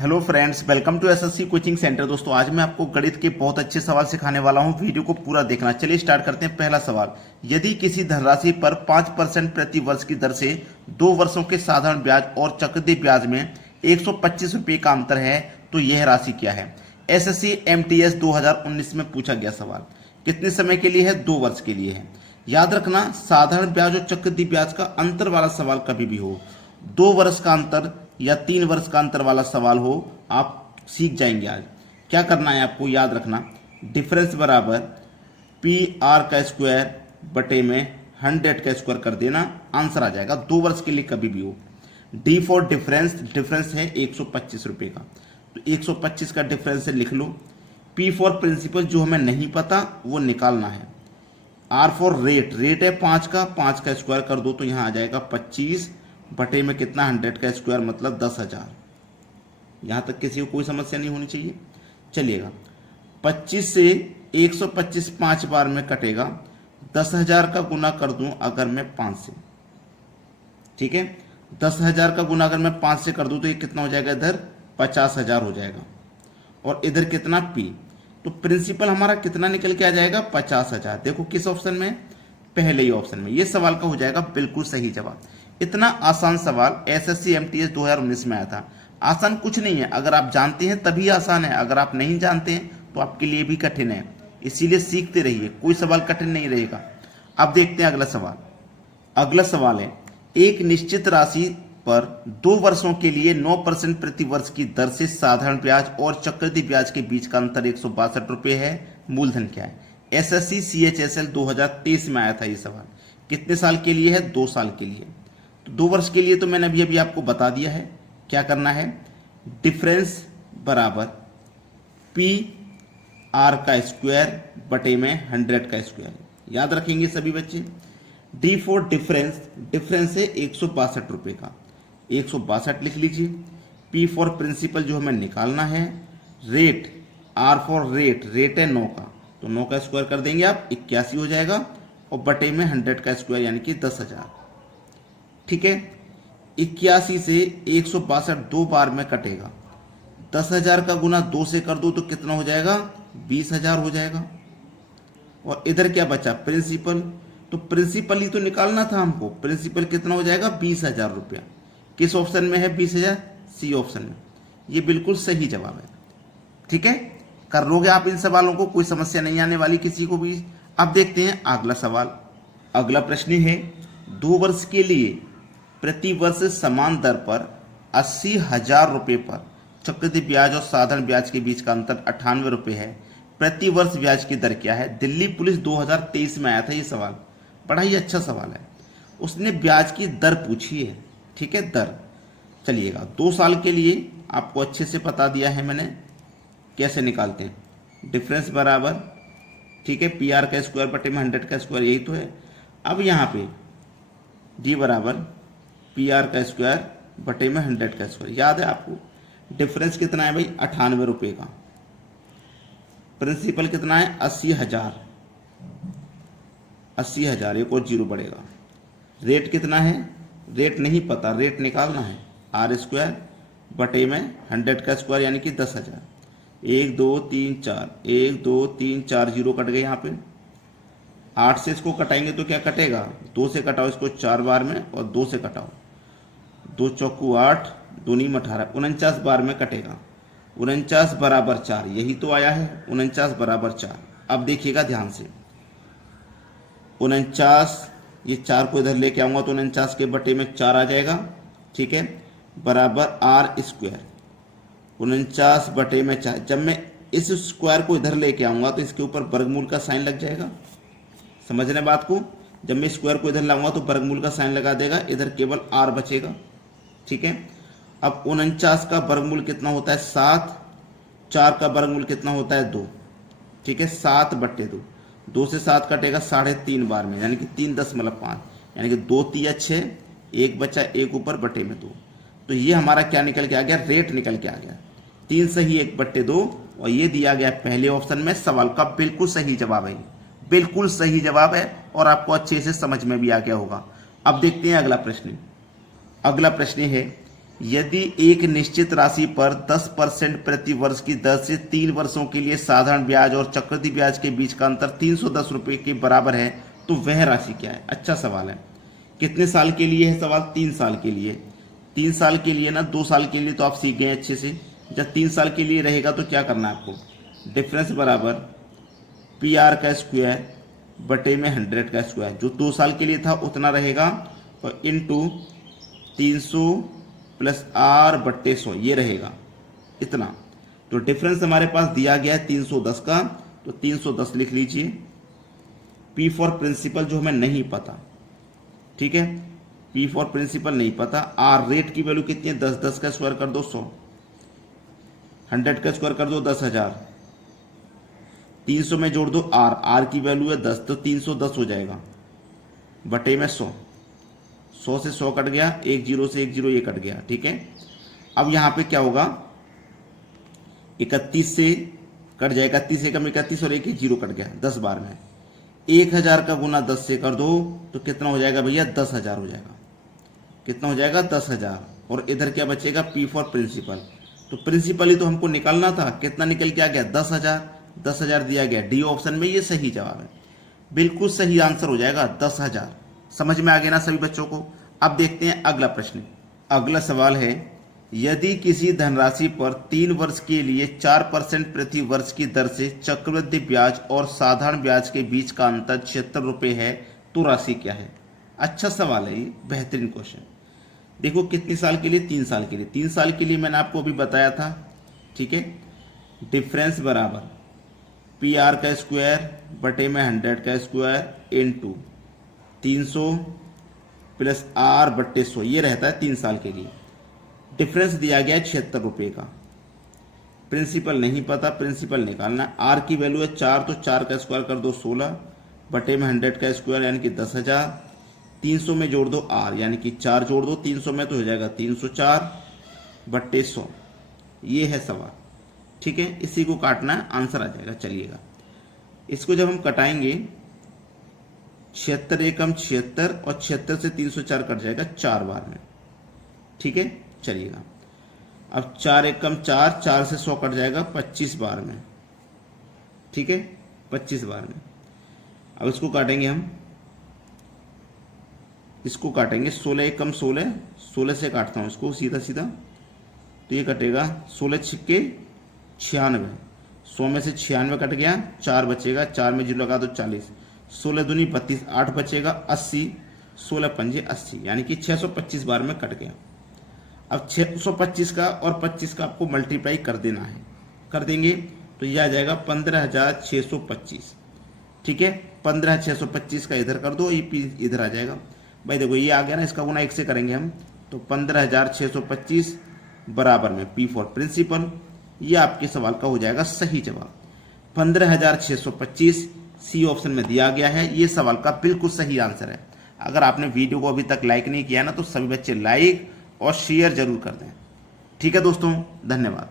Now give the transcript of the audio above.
Hello friends, welcome to SSC coaching centre. दोस्तों, आज मैं आपको गणित के बहुत अच्छे सवाल सिखाने वाला हूं। वीडियो को पूरा देखना। चलिए स्टार्ट करते हैं। पहला सवाल, यदि किसी धनराशि पर 5% प्रति वर्ष की दर से 2 वर्षों के साधारण ब्याज और चक्रवृद्धि ब्याज में 125 रुपये का अंतर है तो यह राशि क्या है। एसएससी एमटीएस 2019 में पूछा गया सवाल। कितने समय के लिए है? 2 वर्ष के लिए है। याद रखना, साधारण ब्याज और चक्रवृद्धि ब्याज का अंतर वाला सवाल कभी भी हो, 2 वर्ष का अंतर या 3 वर्ष का अंतर वाला सवाल हो, आप सीख जाएंगे। आज क्या करना है आपको, याद रखना, डिफरेंस बराबर पी आर का स्क्वायर बटे में 100 का स्क्वायर कर देना, आंसर आ जाएगा। 2 वर्ष के लिए कभी भी हो। डी फॉर डिफरेंस, डिफरेंस है 125 रुपये का, तो 125 का डिफरेंस से लिख लो। पी फॉर प्रिंसिपल, जो हमें नहीं पता वो निकालना है। आर फॉर रेट, रेट है 5 का, 5 का स्क्वायर कर दो तो यहाँ आ जाएगा 25 बटे में कितना, 100 का स्क्वायर मतलब 10,000। यहाँ तक किसी को कोई समस्या नहीं होनी चाहिए। चलिएगा, 25 से 125 5 बार में कटेगा। 10,000 का गुना कर दूं अगर मैं 5 से, ठीक है। 10,000 का गुना अगर मैं 5 से कर दूं तो ये कितना हो जाएगा, इधर 50,000 हो जाएगा और इधर कितना पी, तो प्रिंसिपल हमारा कितना निकल के आ जाएगा, 50,000। देखो किस ऑप्शन में, पहले ही ऑप्शन में। ये सवाल का हो जाएगा बिल्कुल सही जवाब। इतना आसान सवाल एसएससी एमटीएस 2019 में आया था। आसान कुछ नहीं है, अगर आप जानते हैं तभी आसान है, अगर आप नहीं जानते हैं तो आपके लिए भी कठिन है। इसीलिए सीखते रहिए, कोई सवाल कठिन नहीं रहेगा। अब देखते हैं अगला सवाल। अगला सवाल है, एक निश्चित राशि पर 2 वर्षों के लिए 9% प्रति वर्ष की दर से साधारण ब्याज और चक्रवृद्धि ब्याज के बीच का अंतर 162 रुपये है। मूलधन क्या है? एसएससी सीएचएसएल 2023 में आया था ये सवाल। कितने साल के लिए है? 2 साल के लिए। तो 2 वर्ष के लिए तो मैंने अभी आपको बता दिया है। क्या करना है, डिफरेंस बराबर पी आर का स्क्वायर बटे में 100 का स्क्वायर। याद रखेंगे सभी बच्चे। डी फॉर डिफरेंस, डिफरेंस है 162 रुपये का, 162 लिख लीजिए। पी फॉर प्रिंसिपल, जो हमें निकालना है। Rate, R for rate, rate है 9 का, तो 9 का स्क्वायर कर देंगे आप, 81 हो जाएगा और बटे में 100 का स्क्वायर यानी कि 10,000। ठीक है, 81 से 162 2 बार में कटेगा। 10,000 का गुना 2 से कर दो तो कितना हो जाएगा, 20,000 हो जाएगा। और इधर क्या बचा, प्रिंसिपल, तो प्रिंसिपल ही तो निकालना था हमको। प्रिंसिपल कितना हो जाएगा, 20,000 रुपया। किस ऑप्शन में है 20,000? सी ऑप्शन में। ये बिल्कुल सही जवाब है। ठीक है, कर लोगे आप इन सवालों को, कोई समस्या नहीं आने वाली किसी को भी। अब देखते हैं अगला सवाल। अगला प्रश्न है, 2 वर्ष के लिए प्रति वर्ष समान दर पर 80,000 रुपये पर चक्रवृद्धि ब्याज और साधारण ब्याज के बीच का अंतर 98 रुपये है। प्रति वर्ष ब्याज की दर क्या है? दिल्ली पुलिस 2023 में आया था ये सवाल। बड़ा ही अच्छा सवाल है। उसने ब्याज की दर पूछी है, ठीक है, दर। चलिएगा, 2 साल के लिए आपको अच्छे से बता दिया है मैंने कैसे निकालते हैं। डिफरेंस बराबर, ठीक है, पी आर का स्क्वायर बटे में 100 का स्क्वायर, यही तो है। अब यहाँ पे डी बराबर पी आर का स्क्वायर बटे में 100 का स्क्वायर। याद है आपको, डिफरेंस कितना है भाई, 98 रुपये का। प्रिंसिपल कितना है, 80,000, 80,000, एक और जीरो बढ़ेगा। रेट कितना है, रेट नहीं पता, रेट निकालना है। आर स्क्वायर बटे में 100 का स्क्वायर यानी कि 10,000। 1 2 3 4, 1 2 3 4 जीरो कट गए यहाँ पे। 8 से इसको कटाएंगे तो क्या कटेगा, 2 से कटाओ इसको 4 बार में और 2 से कटाओ, 2 चौकू 8, 2 नीम 18, 49 बार में कटेगा। 49 बराबर 4, यही तो आया है, 49 बराबर 4। अब देखिएगा ध्यान से, 49, ये 4 को इधर लेके आऊंगा तो 49 के बटे में 4 आ जाएगा, ठीक है, बराबर आर स्क्वायर। 49 बटे में 4, जब मैं इस स्क्वायर को इधर लेके आऊंगा तो इसके ऊपर वर्गमूल का साइन लग जाएगा। समझने बात को, जब मैं स्क्वायर को इधर लाऊंगा तो वर्गमूल का साइन लगा देगा, इधर केवल आर बचेगा। ठीक है, अब 49 का वर्गमूल कितना होता है, 7। 4 का वर्गमूल कितना होता है, 2। ठीक है, 7 बटे 2, 2 से 7 कटेगा 3.5 बार में यानी कि 3.5, यानी कि 2 3 6, 1 बचा, 1 ऊपर बटे में 2। तो ये हमारा क्या निकल के आ गया, रेट निकल के आ गया। 3 सही 1 बटे 2, और ये दिया गया पहले ऑप्शन में। सवाल का बिल्कुल सही जवाब है, बिल्कुल सही जवाब है और आपको अच्छे से समझ में भी आ गया होगा। अब देखते हैं अगला प्रश्न। अगला प्रश्न है, यदि एक निश्चित राशि पर 10% प्रति वर्ष की दर से 3 वर्षों के लिए साधारण ब्याज और चक्रवृद्धि ब्याज के बीच का अंतर 310 रुपये के बराबर है तो वह राशि क्या है। अच्छा सवाल है। कितने साल के लिए है सवाल? 3 साल के लिए। 3 साल के लिए ना, 2 साल के लिए तो आप सीख गए अच्छे से। जब 3 साल के लिए रहेगा तो क्या करना है आपको? डिफरेंस बराबर पी आर का स्क्वायर बटे में 100 का स्क्वायर, जो 2 साल के लिए था उतना रहेगा, और इंटू 300 प्लस आर बट्टे 100 ये रहेगा इतना। तो डिफरेंस हमारे पास दिया गया है 310 का, तो 310 लिख लीजिए। पी फॉर प्रिंसिपल जो हमें नहीं पता, ठीक है, पी फॉर प्रिंसिपल नहीं पता। आर रेट की वैल्यू कितनी है? 10, 10 का स्क्वायर कर दो 100, 100 का स्क्वायर कर दो 10,000, 300 में जोड़ दो आर, आर की वैल्यू है 10, तो 310 हो जाएगा बटे में 100, 100 से 100 कट गया, 1 0 से 1 0 ये कट गया, ठीक है। अब यहाँ पे क्या होगा? 31 से कट जाएगा, 31 एकम 31 और 1 1 0 कट गया 10 बार में। 1000 का गुना 10 से कर दो तो कितना हो जाएगा भैया? 10,000 हो जाएगा। कितना हो जाएगा? 10,000। और इधर क्या बचेगा? P for principal. तो प्रिंसिपल ही तो हमको निकालना था, कितना निकल के आ गया? 10,000। 10,000 दिया गया डी ऑप्शन में, ये सही जवाब है, बिल्कुल सही आंसर हो जाएगा 10,000। समझ में आ गया ना सभी बच्चों को? अब देखते हैं अगला प्रश्न। अगला सवाल है, यदि किसी धनराशि पर 3 वर्ष के लिए 4% प्रति वर्ष की दर से चक्रवृद्धि ब्याज और साधारण ब्याज के बीच का अंतर 76 रुपये है तो राशि क्या है। अच्छा सवाल है ये, बेहतरीन क्वेश्चन। देखो कितने साल के लिए? 3 साल के लिए। 3 साल के लिए मैंने आपको अभी बताया था, ठीक है। डिफरेंस बराबर पी आर का स्क्वायर बटे में 100 का स्क्वायर इंटू 300 प्लस आर बट्टे 100 ये रहता है 3 साल के लिए। डिफरेंस दिया गया है 76 रुपये का। प्रिंसिपल नहीं पता, प्रिंसिपल निकालना है। आर की वैल्यू है 4, तो 4 का स्क्वायर कर दो 16 बटे में 100 का स्क्वायर यानी कि 10,000, 300 में जोड़ दो आर यानी कि 4 जोड़ दो 300 में तो हो जाएगा 304 बट्टे 100। ये है सवाल, ठीक है। इसी को काटना है, आंसर आ जाएगा। चलिएगा इसको जब हम कटाएंगे 76 एकम 76 और 76 से 304 कट जाएगा 4 बार में, ठीक है। चलिएगा अब 4 एकम 4, 4 से 100 कट जाएगा 25 बार में, ठीक है, 25 बार में। अब इसको काटेंगे हम, इसको काटेंगे 16 एकम 16, 16 से काटता हूँ इसको सीधा सीधा, तो ये कटेगा 16 छिक्के 96, 100 में से 96 कट गया, 4 बचेगा, 4 में 0 लगा दो 40, 16 दूनी 32, 8 बचेगा 80, 16 पंजे 80 यानी कि 625 बार में कट गया। अब 625 का और 25 का आपको मल्टीप्लाई कर देना है, कर देंगे तो यह आ जाएगा 15,625, ठीक है। 15,625 का इधर कर दो, ये इधर आ जाएगा भाई। देखो ये आ गया ना, इसका गुना 1 से करेंगे हम तो 15,625 बराबर में पी फॉर प्रिंसिपल, ये आपके सवाल का हो जाएगा सही जवाब। 15,625 सी ऑप्शन में दिया गया है, ये सवाल का बिल्कुल सही आंसर है। अगर आपने वीडियो को अभी तक लाइक नहीं किया ना तो सभी बच्चे लाइक और शेयर जरूर कर दें, ठीक है दोस्तों। धन्यवाद।